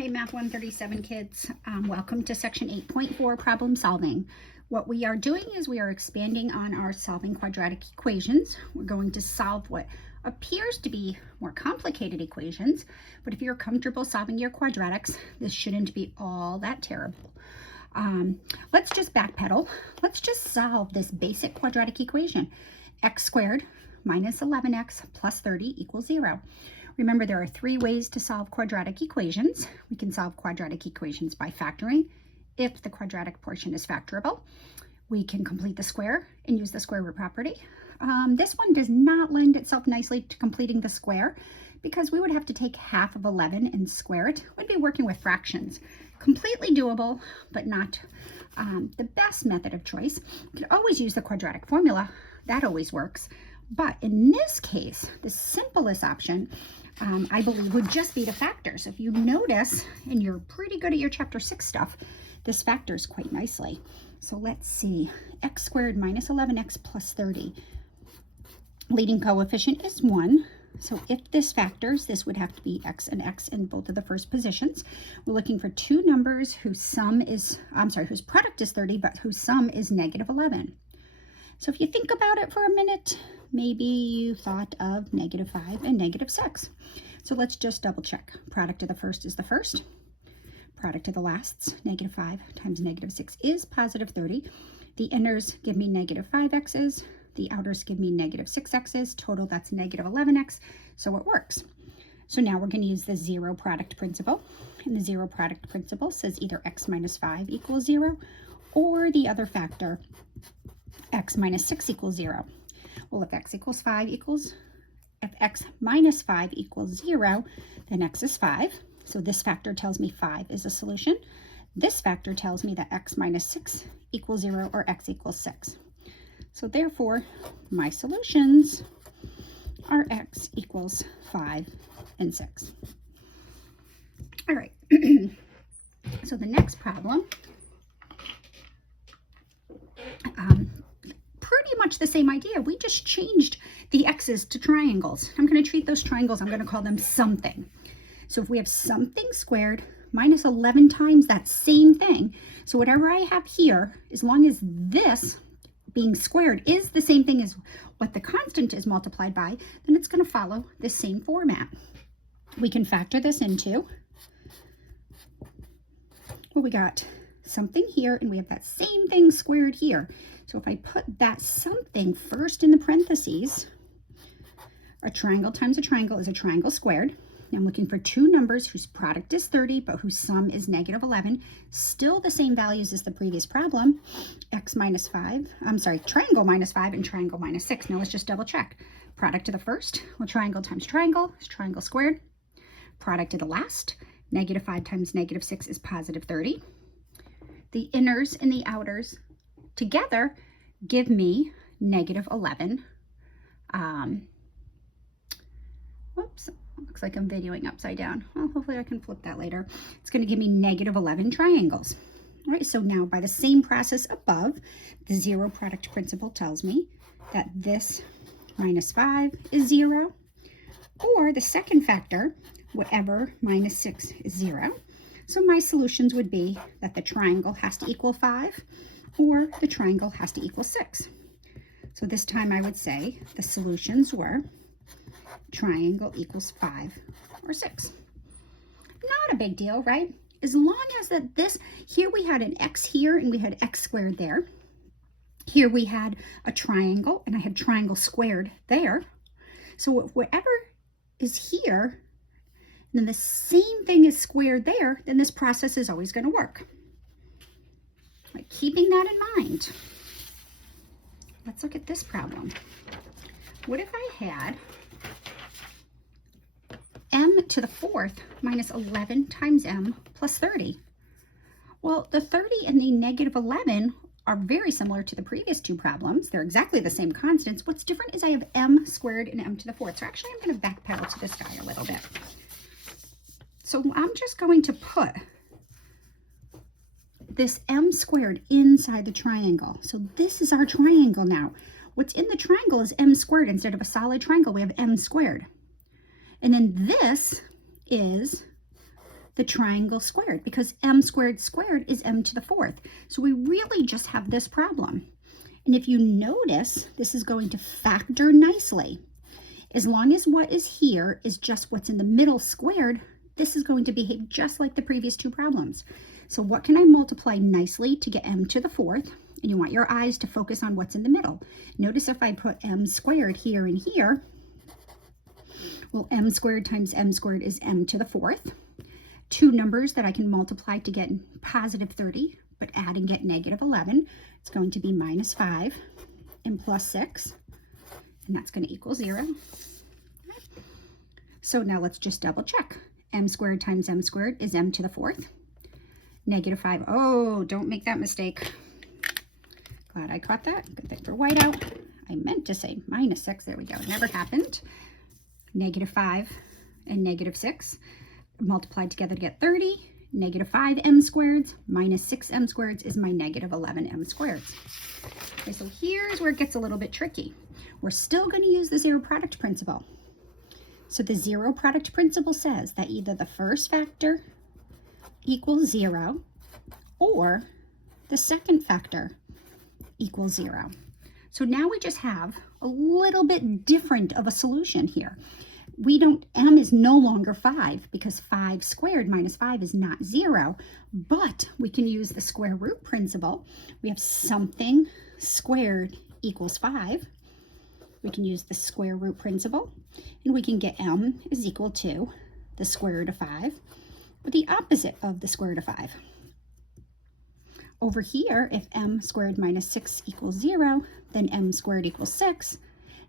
Hey, Math 137 kids. Welcome to section 8.4, problem solving. What we are doing is we are expanding on our solving quadratic equations. We're going to solve what appears to be more complicated equations, but if you're comfortable solving your quadratics, this shouldn't be all that terrible. Let's just backpedal. Let's just solve this basic quadratic equation. X squared minus 11x plus 30 equals 0. Remember, there are three ways to solve quadratic equations. We can solve quadratic equations by factoring. If the quadratic portion is factorable, we can complete the square and use the square root property. This one does not lend itself nicely to completing the square because we would have to take half of 11 and square it. We'd be working with fractions. Completely doable, but not the best method of choice. You could always use the quadratic formula. That always works. But in this case, the simplest option, I believe, would just be to factor. So if you notice, and you're pretty good at your chapter 6 stuff, this factors quite nicely. So let's see, x squared minus 11x plus 30. Leading coefficient is 1. So if this factors, this would have to be x and x in both of the first positions. We're looking for two numbers whose whose product is 30, but whose sum is negative 11. So if you think about it for a minute, maybe you thought of negative 5 and negative 6. So let's just double check. Product of the first is the first. Product of the lasts, negative 5 times negative 6 is positive 30. The inners give me negative 5x's. The outers give me negative 6x's. Total, that's negative 11x. So it works. So now we're going to use the zero product principle. And the zero product principle says either x minus 5 equals 0 or the other factor, x minus 6 equals 0. Well, if x minus 5 equals 0, then x is 5. So this factor tells me 5 is a solution. This factor tells me that x minus 6 equals 0 or x equals 6. So therefore, my solutions are x equals 5 and 6. All right. So the next problem, pretty much the same idea. We just changed the x's to triangles. I'm going to treat those triangles, I'm going to call them something. So if we have something squared minus 11 times that same thing, so whatever I have here, as long as this being squared is the same thing as what the constant is multiplied by, then it's going to follow the same format. We can factor this into, well, we got something here and we have that same thing squared here. So if I put that something first in the parentheses, a triangle times a triangle is a triangle squared. I'm looking for two numbers whose product is 30, but whose sum is negative 11. Still the same values as the previous problem. Triangle minus 5 and triangle minus 6. Now let's just double check. Product of the first, well, triangle times triangle is triangle squared. Product of the last, negative 5 times negative 6 is positive 30. The inners and the outers together give me negative 11. Whoops, looks like I'm videoing upside down. Well, hopefully I can flip that later. It's going to give me negative 11 triangles. All right, so now by the same process above, the zero product principle tells me that this minus 5 is 0, or the second factor, whatever minus 6 is 0. So my solutions would be that the triangle has to equal 5, or the triangle has to equal 6. So this time I would say the solutions were triangle equals 5 or 6. Not a big deal, right? As long as that this, here we had an x here and we had x squared there. Here we had a triangle and I had triangle squared there. So whatever is here, then the same thing is squared there, then this process is always going to work. Like, keeping that in mind, let's look at this problem. What if I had m to the 4th minus 11 times m plus 30? Well, the 30 and the negative 11 are very similar to the previous two problems. They're exactly the same constants. What's different is I have m squared and m to the 4th. So actually I'm going to backpedal to this guy a little bit. So I'm just going to put this m squared inside the triangle. So this is our triangle now. What's in the triangle is m squared. Instead of a solid triangle, we have m squared. And then this is the triangle squared, because m squared squared is m to the fourth. So we really just have this problem. And if you notice, this is going to factor nicely. As long as what is here is just what's in the middle squared, this is going to behave just like the previous two problems. So what can I multiply nicely to get m to the fourth? And you want your eyes to focus on what's in the middle. Notice if I put m squared here and here, well, m squared times m squared is m to the fourth. Two numbers that I can multiply to get positive 30, but add and get negative 11. It's going to be minus 5 and plus 6, and that's going to equal 0. So now let's just double check. M squared times m squared is m to the fourth. Negative 5. Oh, don't make that mistake. Glad I caught that. Good thing for whiteout. I meant to say minus 6. There we go. It never happened. Negative 5 and negative 6 multiplied together to get 30. Negative 5m squareds minus 6m squareds is my negative 11m squareds. Okay, so here's where it gets a little bit tricky. We're still going to use the zero product principle. So the zero product principle says that either the first factor equals 0 or the second factor equals 0. So now we just have a little bit different of a solution here. M is no longer 5 because 5 squared minus 5 is not 0, but we can use the square root principle. We have something squared equals 5. We can use the square root principle, and we can get m is equal to the square root of 5, or the opposite of the square root of 5. Over here, if m squared minus 6 equals 0, then m squared equals 6.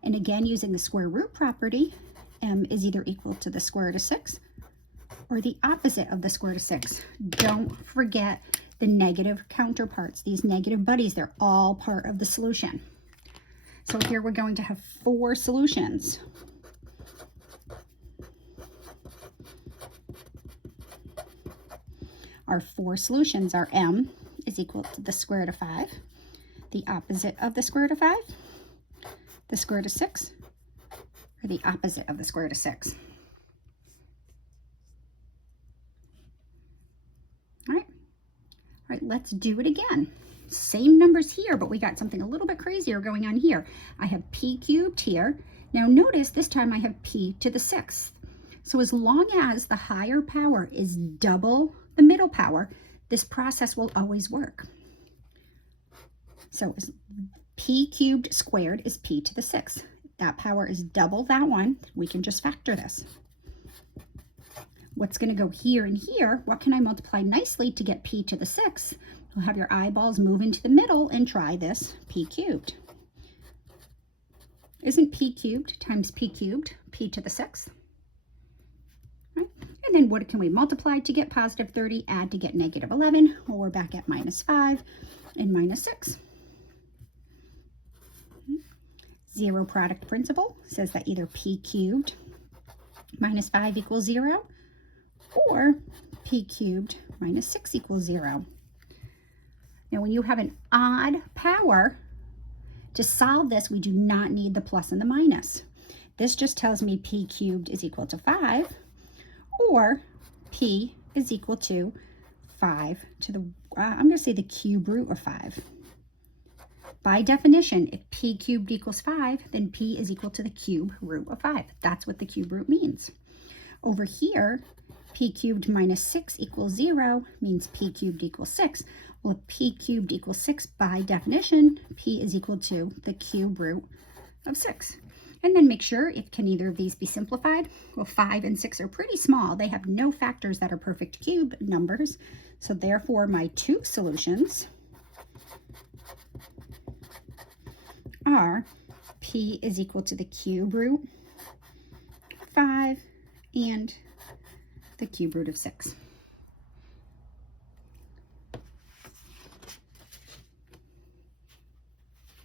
And again, using the square root property, m is either equal to the square root of 6 or the opposite of the square root of 6. Don't forget the negative counterparts. These negative buddies, they're all part of the solution. So here we're going to have 4 solutions. Our 4 solutions are m is equal to the square root of 5, the opposite of the square root of 5, the square root of 6, or the opposite of the square root of 6. All right, let's do it again. Same numbers here, but we got something a little bit crazier going on here. I have p cubed here. Now notice this time I have p to the 6th. So as long as the higher power is double the middle power, this process will always work. So p cubed squared is p to the 6th. That power is double that one. We can just factor this. What's going to go here and here? What can I multiply nicely to get p to the 6th? You'll have your eyeballs move into the middle and try this p cubed. Isn't p cubed times p cubed p to the 6th? Right? And then what can we multiply to get positive 30? Add to get negative 11. Well, we're back at minus 5 and minus 6. Zero product principle says that either p cubed minus 5 equals 0 or p cubed minus 6 equals 0. Now, when you have an odd power, to solve this, we do not need the plus and the minus. This just tells me p cubed is equal to 5, or p is equal to 5 to the, I'm going to say the cube root of 5. By definition, if p cubed equals 5, then p is equal to the cube root of 5. That's what the cube root means. Over here, p cubed minus 6 equals 0 means p cubed equals 6. Well, if p cubed equals 6, by definition, p is equal to the cube root of 6. And then make sure, if can either of these be simplified? Well, 5 and 6 are pretty small. They have no factors that are perfect cube numbers. So therefore, my 2 solutions are p is equal to the cube root of 5 and the cube root of 6. All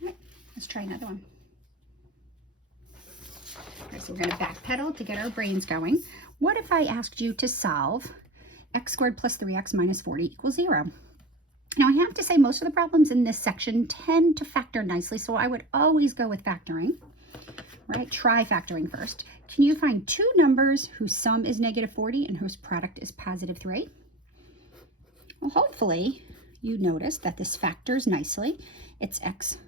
right, let's try another one. Okay, so we're going to backpedal to get our brains going. What if I asked you to solve x squared plus 3x minus 40 equals 0? Now, I have to say most of the problems in this section tend to factor nicely, so I would always go with factoring. right? Try factoring first. Can you find two numbers whose sum is -40 and whose product is +3? Well, hopefully you notice that this factors nicely. It's x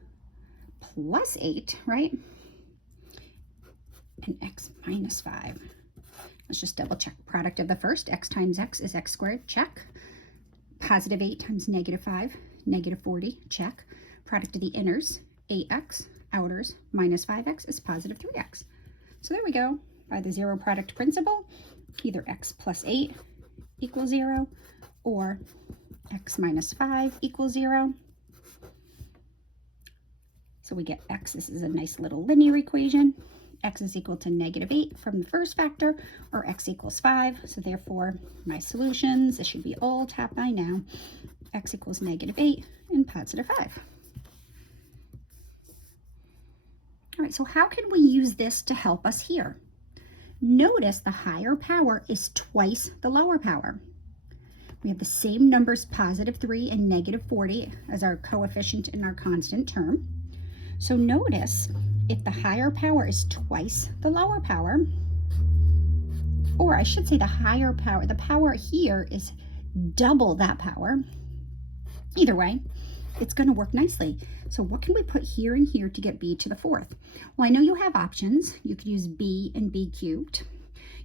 plus 8, right? And x minus 5. Let's just double check. Product of the first, x times x is x squared, check. +8 times -5, -40, check. Product of the inners, 8x, outers, minus 5x is +3x. So there we go. By the zero product principle, either x plus 8 equals 0 or x minus 5 equals 0. So we get x, this is a nice little linear equation. X is equal to -8 from the first factor, or x equals 5. So therefore, my solutions, this should be all tapped by now. X equals -8 and +5. All right, so how can we use this to help us here? Notice the higher power is twice the lower power. We have the same numbers, +3 and -40, as our coefficient in our constant term. So notice, if the higher power is twice the lower power, or I should say the higher power, the power here is double that power. Either way, it's going to work nicely. So what can we put here and here to get b to the 4th? Well, I know you have options. You could use b and b cubed.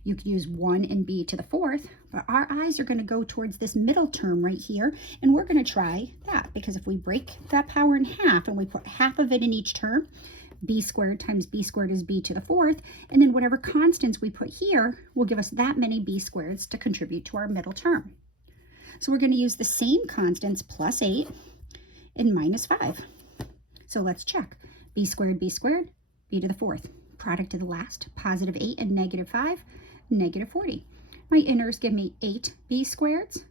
You could use 1 and b to the 4th, but our eyes are going to go towards this middle term right here, and we're going to try that, because if we break that power in half and we put half of it in each term, b squared times b squared is b to the 4th, and then whatever constants we put here will give us that many b squareds to contribute to our middle term. So we're going to use the same constants, +8 and -5. So let's check. b squared, b to the 4th. Product of the last, +8 and -5, -40. My inners give me 8 b squareds.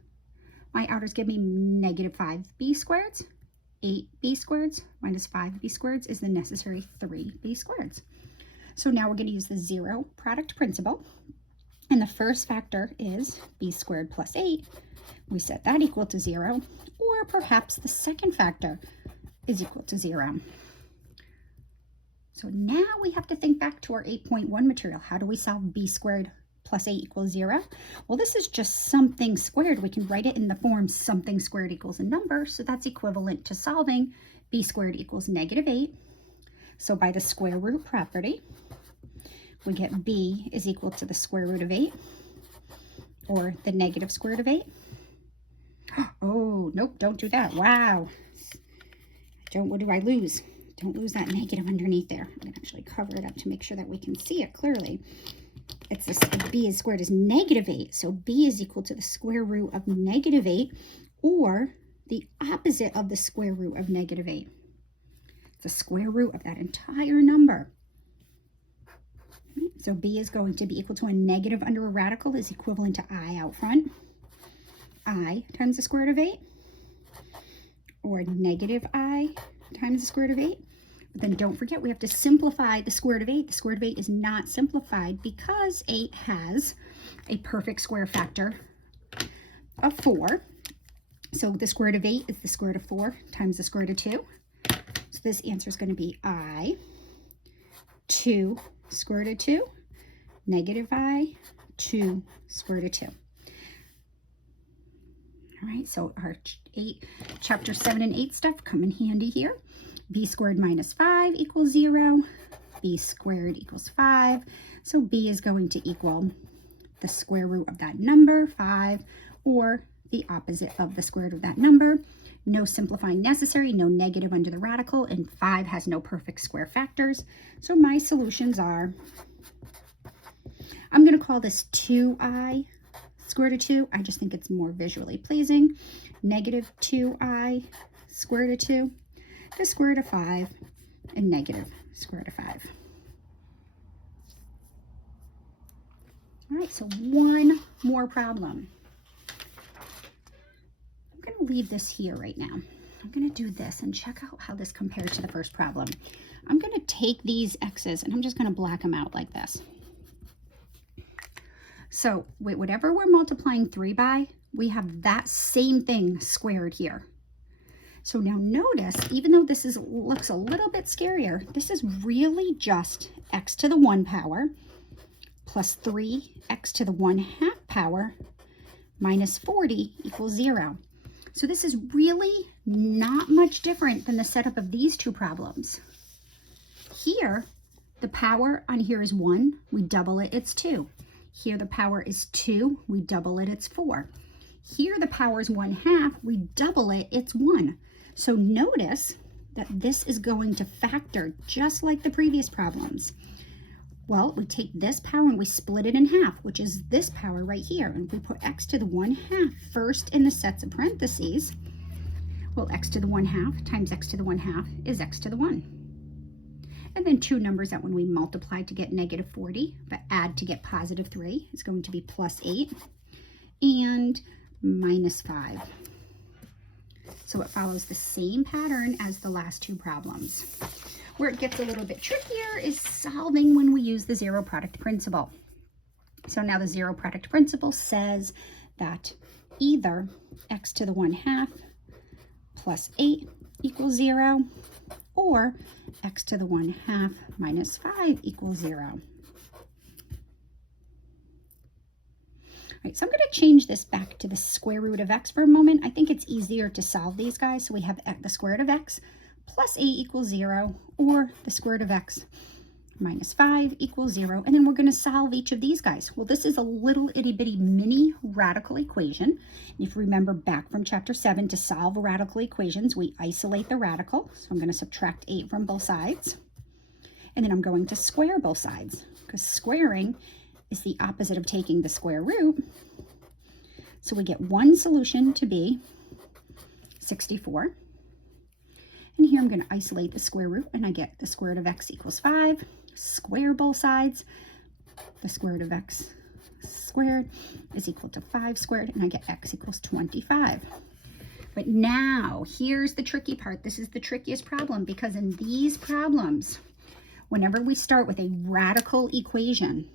My outers give me -5 b squareds. 8 b squareds minus 5 b squareds is the necessary 3 b squareds. So now we're going to use the zero product principle. And the first factor is b squared plus 8. We set that equal to 0. Or perhaps the second factor is equal to 0. So now we have to think back to our 8.1 material. How do we solve b squared plus 8 equals 0? Well, this is just something squared. We can write it in the form something squared equals a number. So that's equivalent to solving b squared equals -8. So by the square root property, we get b is equal to the square root of 8, or the negative square root of 8. Oh, nope, don't do that. Wow. What do I lose? Don't lose that negative underneath there. I'm going to actually cover it up to make sure that we can see it clearly. It's this, b is squared is -8. So b is equal to the square root of -8, or the opposite of the square root of -8. The square root of that entire number. So b is going to be equal to a negative under a radical is equivalent to I out front. I times the square root of 8, or negative I times the square root of 8. But then don't forget, we have to simplify the square root of 8. The square root of 8 is not simplified because 8 has a perfect square factor of 4. So the square root of 8 is the square root of 4 times the square root of 2. So this answer is going to be I 2 square root of 2, negative I 2 square root of 2. All right, so our chapter 7 and 8 stuff come in handy here. B squared minus 5 equals 0. B squared equals 5. So B is going to equal the square root of that number, 5, or the opposite of the square root of that number. No simplifying necessary, no negative under the radical, and 5 has no perfect square factors. So my solutions are, I'm going to call this 2i square root of 2. I just think it's more visually pleasing. Negative 2i square root of 2, the square root of 5, and negative square root of 5. All right, so one more problem. I'm going to leave this here right now. I'm going to do this and check out how this compares to the first problem. I'm going to take these x's and I'm just going to black them out like this. So whatever we're multiplying 3 by, we have that same thing squared here. So now notice, even though this looks a little bit scarier, this is really just x to the 1 power plus 3x to the 1/2 power minus 40 equals 0. So this is really not much different than the setup of these two problems. Here, the power on here is 1. We double it, it's 2. Here the power is 2. We double it, it's 4. Here the power is 1/2. We double it, it's 1. So notice that this is going to factor just like the previous problems. Well, we take this power and we split it in half, which is this power right here. And we put x to the 1/2 first in the sets of parentheses. Well, x to the 1/2 times x to the 1/2 is x to the 1. And then two numbers that when we multiply to get negative 40, but add to get positive 3, is going to be plus 8 and minus 5. So it follows the same pattern as the last two problems. Where it gets a little bit trickier is solving when we use the zero product principle. So now the zero product principle says that either x to the 1/2 plus 8 equals 0, or x to the 1/2 minus 5 equals 0. All right, so I'm going to change this back to the square root of x for a moment. I think it's easier to solve these guys. So we have the square root of x plus 8 equals 0, or the square root of x minus 5 equals 0. And then we're going to solve each of these guys. Well, this is a little itty bitty mini radical equation. And if you remember back from chapter 7, to solve radical equations, we isolate the radical. So I'm going to subtract 8 from both sides. And then I'm going to square both sides, because squaring is the opposite of taking the square root. So we get one solution to be 64. And here I'm going to isolate the square root, and I get the square root of x equals 5. Square both sides. The square root of x squared is equal to 5 squared, and I get x equals 25. But now, here's the tricky part. This is the trickiest problem, because in these problems, whenever we start with a radical equation,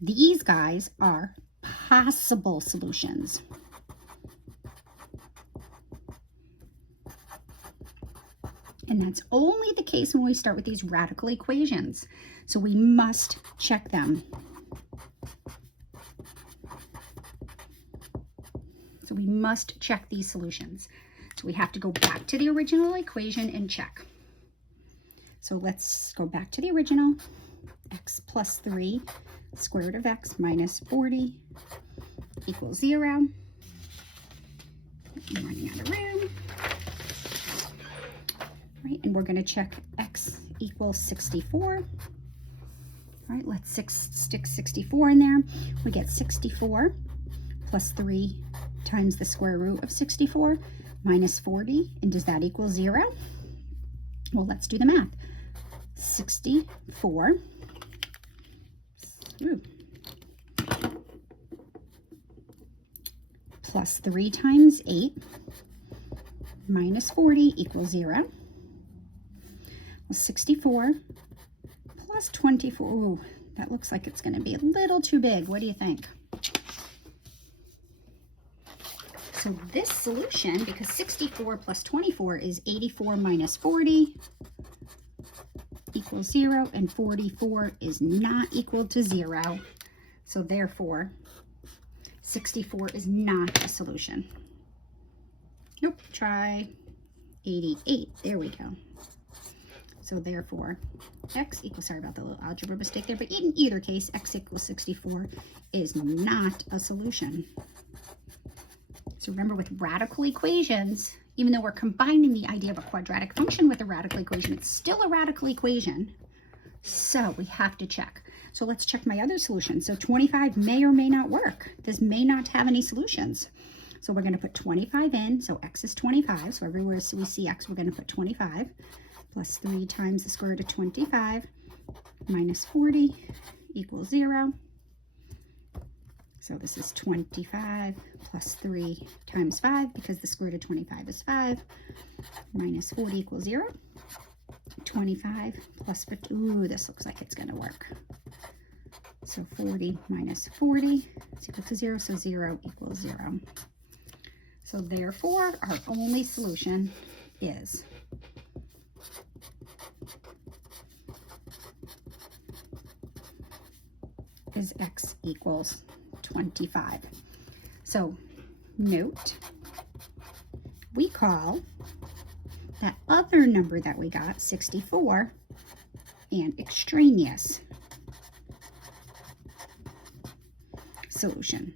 these guys are possible solutions. And that's only the case when we start with these radical equations. So we must check them. So we must check these solutions. So we have to go back to the original equation and check. So let's go back to the original. X plus 3 square root of x minus 40 equals 0. I'm running out of room. Right, and we're going to check x equals 64. All right, let's stick 64 in there. We get 64 plus 3 times the square root of 64 minus 40. And does that equal 0? Well, let's do the math. 64 plus 3 times 8 minus 40 equals 0. Well, 64 plus 24. Ooh, that looks like it's going to be a little too big. What do you think? So this solution, because 64 plus 24 is 84 minus 40 equals 0, and 44 is not equal to 0. So therefore, 64 is not a solution. Nope, try 88. There we go. So therefore, x equals, sorry about the little algebra mistake there, but in either case, x equals 64 is not a solution. So remember, with radical equations, even though we're combining the idea of a quadratic function with a radical equation, it's still a radical equation. So we have to check. So let's check my other solution. So 25 may or may not work. This may not have any solutions. So we're going to put 25 in. So x is 25. So everywhere we see x, we're going to put 25 plus 3 times the square root of 25 minus 40 equals 0. So this is 25 plus 3 times 5, because the square root of 25 is 5, minus 40 equals 0. 25 plus 50. Ooh, this looks like it's going to work. So 40 minus 40 is equal to 0, so 0 equals 0. So therefore, our only solution is x equals 25. So note, we call that other number that we got, 64, an extraneous solution.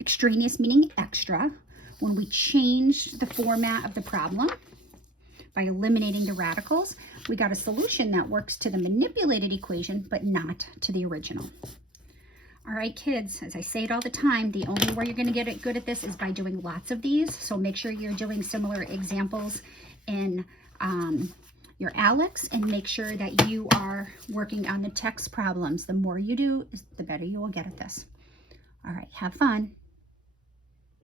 Extraneous meaning extra. When we change the format of the problem by eliminating the radicals, we got a solution that works to the manipulated equation, but not to the original. All right, kids, as I say it all the time, the only way you're going to get it good at this is by doing lots of these. So make sure you're doing similar examples in your ALEKS, and make sure that you are working on the text problems. The more you do, the better you will get at this. All right, have fun.